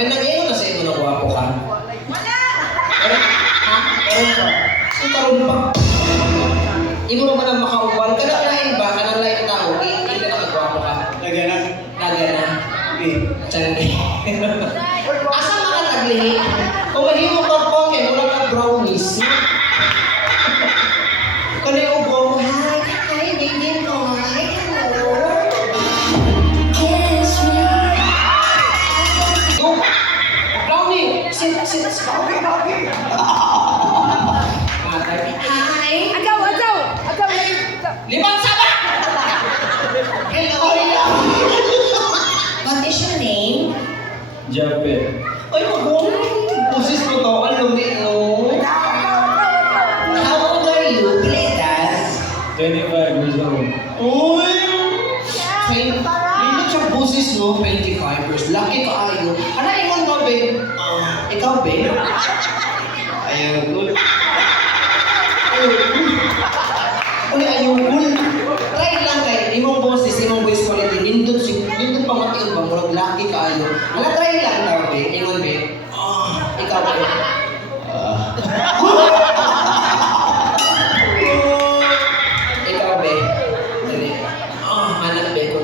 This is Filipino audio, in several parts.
May nag-iwan na sa imo na guwapo ka. Wala! Ha? Karon pa. Karon pa. Imo naman ang makaubal. Kanang lain ba? Kanang lain tao. Hindi ka nakagwapo ka. Naganan. Nagana. Eh. Changi. Asa mga taglihi? Kung mahimo ka po, kaya mula ka brownies. Kung ubo mo, hi, baby ko, hi, hello. Kiss me. Go! Brownie! Sit. Hi! Agaw! Limang saba! Hello! What is your name? Japet. Ay, mag-go! Pusis ko to, alam niyo. How old are you? Piletas? 25 years old. Uy! Hindi siya busis no, 25 years. Lucky ka ayo. Ano ingon mo, babe? Ikaw, babe? Ayaw ko. Uli, ayaw, cool. Try lang kayo. Imong boses, imong voice quality. Nindot pa matiyon ba? Murag lucky ka ayo. Hala, try lang daw, babe. Ingon, babe. Ikaw, babe. Ikaw, babe. Dali. Anak, babe.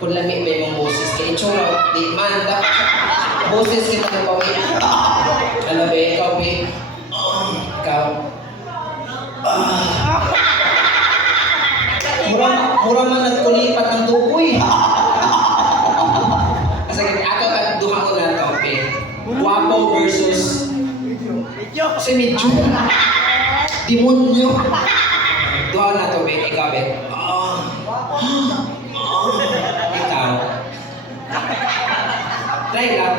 Kung lami ba yung boses kay itsura, di man, dapat boses kita na pawin. Alam ba, ikaw, babe? Ikaw. Mura man nagkulipat ng tukoy. Kasi ako duha ko na ito, babe. Guwapo versus si medyo. Demonyo. Duha na ito, babe. Ikaw, babe. Ikaw. Try lang.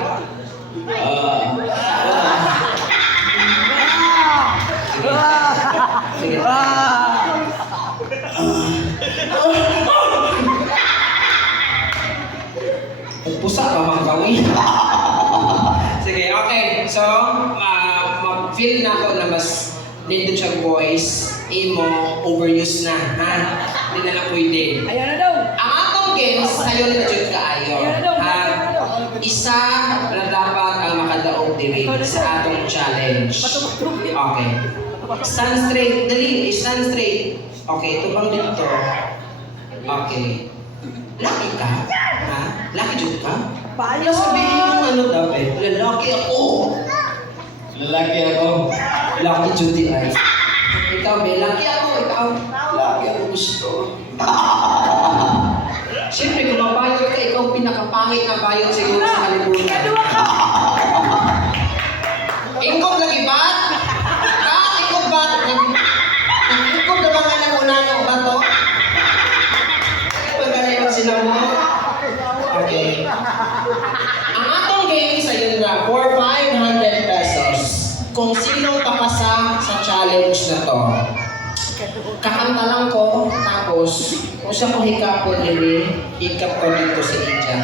Sige. Pusa ka mga gawin. Sige, okay. So, mag-feel na ako na mas nindot siya voice. Imo, overuse na, ha? Hindi na pwede. Ayaw na daw! Ang atong games, sayon na dyan kaayo. Isa na dapat ang makadaog diri sa atong challenge. Okay. Stand straight. Dali, stand straight. Okay, tubang dito. Okay. Lucky ka? Ha? Lucky dyan ka? Paano? Sabihin mo ano daw eh. Lalaki ako. Lalaki ako. Lucky Judy ay. Ikaw, be. Lucky ako. Ikaw. Lucky ako gusto. Siyempre, kung mabayot ka, ikaw pinakapangit na bayot siguro sa kalibutan. Ingkod lagi ba? Ingkod ba? Ingkod na mga nangunano ba to? Pagkanayon sila mo? Okay. Ang atong game sa yun na for 500 pesos. Kung sino papasa sa challenge na to. Kakanta lang ko, tapos kung siya ko hikapon nili, hikap ko dito si Ija.